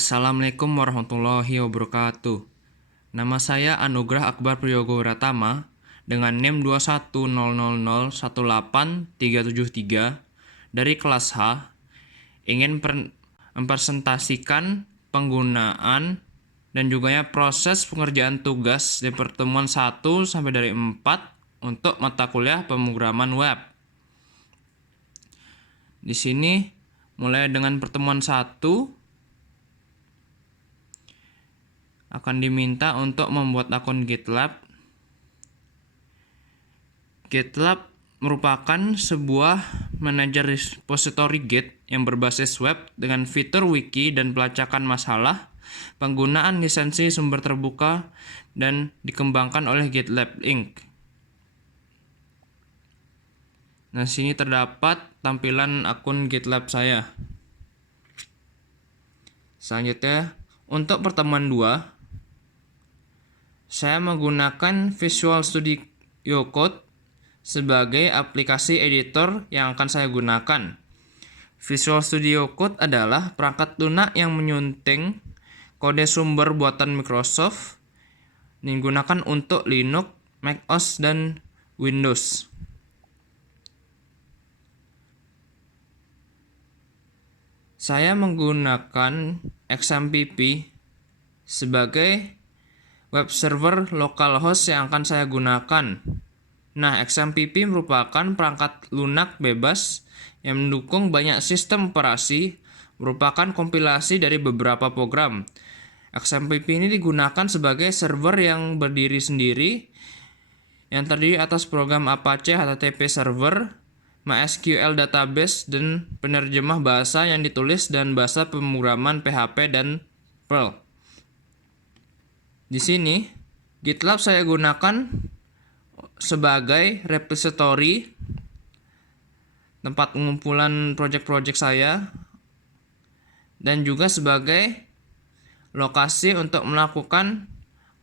Assalamualaikum warahmatullahi wabarakatuh. Nama saya Anugrah Akbar Priyogowiratama dengan NIM 210001837 dari kelas H ingin mempresentasikan penggunaan dan juga proses pengerjaan tugas di pertemuan 1 sampai dari 4 untuk mata kuliah pemrograman web. Di sini mulai dengan pertemuan 1 akan diminta untuk membuat akun GitLab. GitLab merupakan sebuah manajer repository Git yang berbasis web dengan fitur wiki dan pelacakan masalah, penggunaan lisensi sumber terbuka, dan dikembangkan oleh GitLab Inc. Nah, sini terdapat tampilan akun GitLab saya. Selanjutnya, untuk pertemuan 2, saya menggunakan Visual Studio Code sebagai aplikasi editor yang akan saya gunakan. Visual Studio Code adalah perangkat lunak yang menyunting kode sumber buatan Microsoft yang digunakan untuk Linux, macOS, dan Windows. Saya menggunakan XMPP sebagai web server localhost yang akan saya gunakan. Nah, XMPP merupakan perangkat lunak bebas yang mendukung banyak sistem operasi, merupakan kompilasi dari beberapa program. XMPP ini digunakan sebagai server yang berdiri sendiri, yang terdiri atas program Apache HTTP Server, MySQL Database, dan penerjemah bahasa yang ditulis dan bahasa pemrograman PHP dan Perl. Di sini, GitLab saya gunakan sebagai repository, tempat pengumpulan project-project saya, dan juga sebagai lokasi untuk melakukan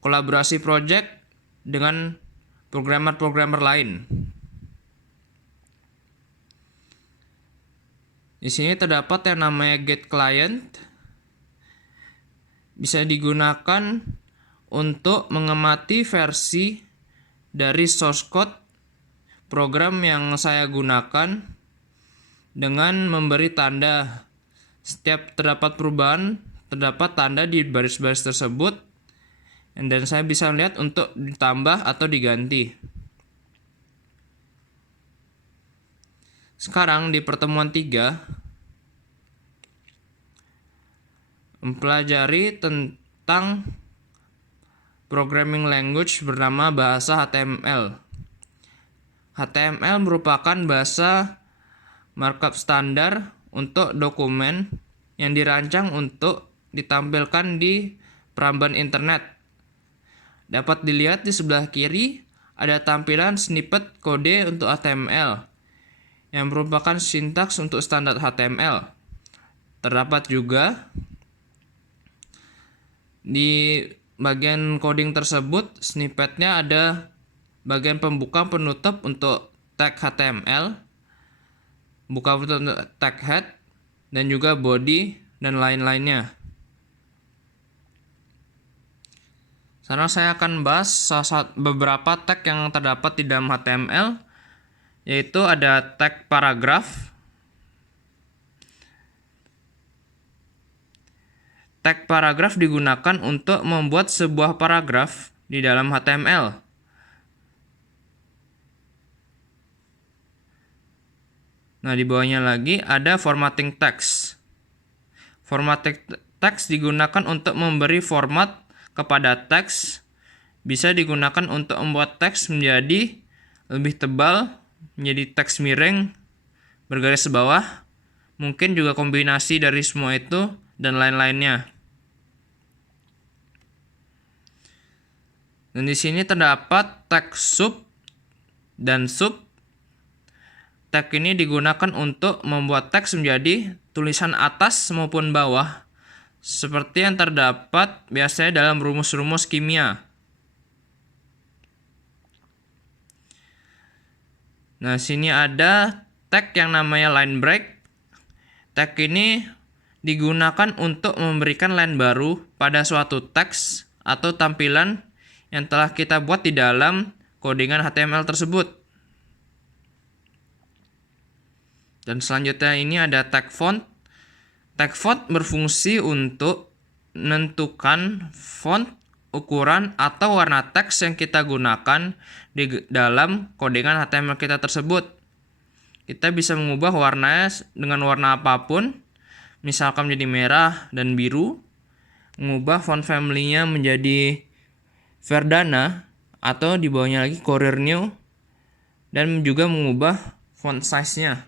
kolaborasi project dengan programmer-programmer lain. Di sini terdapat yang namanya Get Client, bisa digunakan untuk mengamati versi dari source code program yang saya gunakan dengan memberi tanda. Setiap terdapat perubahan, terdapat tanda di baris-baris tersebut, dan saya bisa melihat untuk ditambah atau diganti. Sekarang di pertemuan 3, mempelajari tentang programming language bernama bahasa HTML. HTML merupakan bahasa markup standar untuk dokumen yang dirancang untuk ditampilkan di perambahan internet. Dapat dilihat di sebelah kiri ada tampilan snippet kode untuk HTML yang merupakan sintaks untuk standar HTML. Terdapat juga di bagian coding tersebut, snippetnya ada bagian pembuka penutup untuk tag HTML, buka tutup untuk tag head, dan juga body dan lain-lainnya. Sekarang saya akan bahas beberapa tag yang terdapat di dalam HTML, yaitu ada tag paragraf. Tag paragraf digunakan untuk membuat sebuah paragraf di dalam HTML. Nah, di bawahnya lagi ada formatting text. Formatting text digunakan untuk memberi format kepada teks. Bisa digunakan untuk membuat teks menjadi lebih tebal, menjadi teks miring, bergaris bawah. Mungkin juga kombinasi dari semua itu dan lain-lainnya. Dan di sini terdapat tag sub dan sub. Tag ini digunakan untuk membuat teks menjadi tulisan atas maupun bawah, seperti yang terdapat biasanya dalam rumus-rumus kimia. Nah, sini ada tag yang namanya line break. Tag ini digunakan untuk memberikan line baru pada suatu teks atau tampilan yang telah kita buat di dalam codingan HTML tersebut. Dan selanjutnya ini ada tag font. Tag font berfungsi untuk menentukan font, ukuran, atau warna teks yang kita gunakan di dalam codingan HTML kita tersebut. Kita bisa mengubah warnanya dengan warna apapun, misalkan menjadi merah dan biru, mengubah font family-nya menjadi Verdana, atau di bawahnya lagi Courier New, dan juga mengubah font size-nya.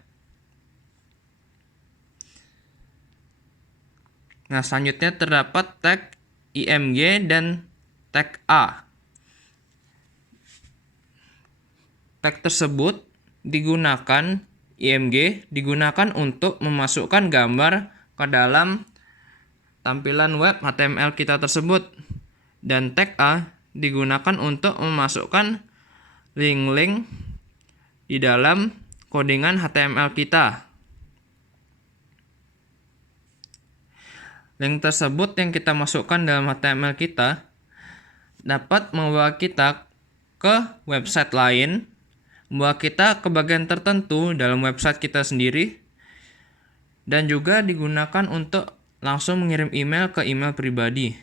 Nah, selanjutnya terdapat tag IMG dan tag A. Tag tersebut digunakan, IMG digunakan untuk memasukkan gambar ke dalam tampilan web HTML kita tersebut. Dan tag A digunakan untuk memasukkan link-link di dalam codingan HTML kita. Link tersebut yang kita masukkan dalam HTML kita dapat membawa kita ke website lain, membawa kita ke bagian tertentu dalam website kita sendiri, dan juga digunakan untuk langsung mengirim email ke email pribadi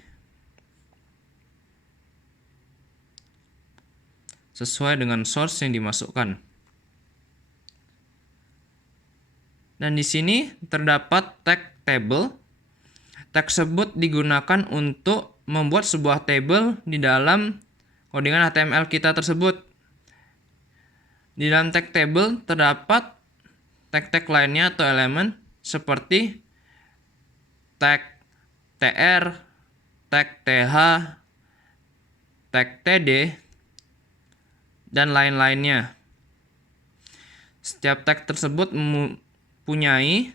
sesuai dengan source yang dimasukkan. Dan di sini terdapat tag table. Tag tersebut digunakan untuk membuat sebuah table di dalam codingan HTML kita tersebut. Di dalam tag table terdapat tag-tag lainnya atau elemen seperti tag tr, tag th, tag td, dan lain-lainnya. Setiap tag tersebut mempunyai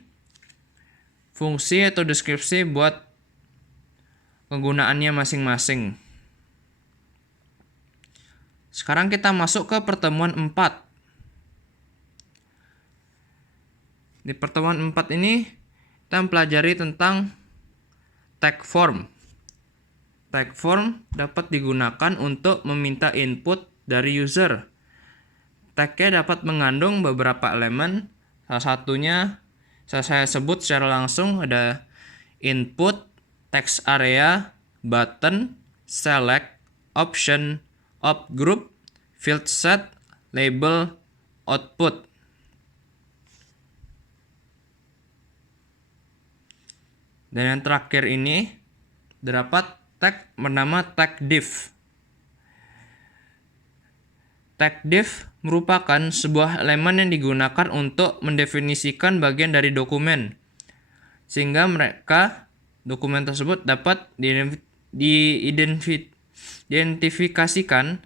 fungsi atau deskripsi buat penggunaannya masing-masing. Sekarang kita masuk ke pertemuan 4. Di pertemuan 4 ini kita mempelajari tentang tag form. Tag form dapat digunakan untuk meminta input dari user. Tagnya dapat mengandung beberapa elemen. Salah satunya saya sebut secara langsung ada input, text area, button, select, option, op group, field set, label, output. Dan yang terakhir ini terdapat tag bernama tag div. Tag div merupakan sebuah elemen yang digunakan untuk mendefinisikan bagian dari dokumen, sehingga dokumen tersebut dapat diidentifikasikan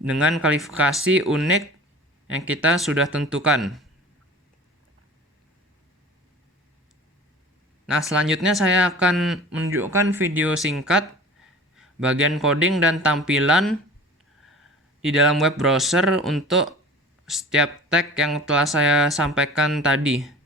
dengan kualifikasi unik yang kita sudah tentukan. Nah, selanjutnya saya akan menunjukkan video singkat bagian coding dan tampilan di dalam web browser untuk setiap tag yang telah saya sampaikan tadi.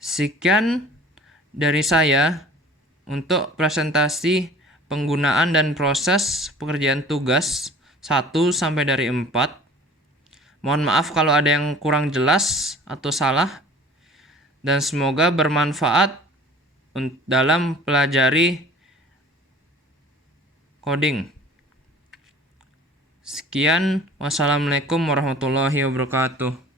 Sekian dari saya untuk presentasi penggunaan dan proses pekerjaan tugas 1 sampai dari 4. Mohon maaf kalau ada yang kurang jelas atau salah, dan semoga bermanfaat dalam pelajari coding. Sekian, wassalamualaikum warahmatullahi wabarakatuh.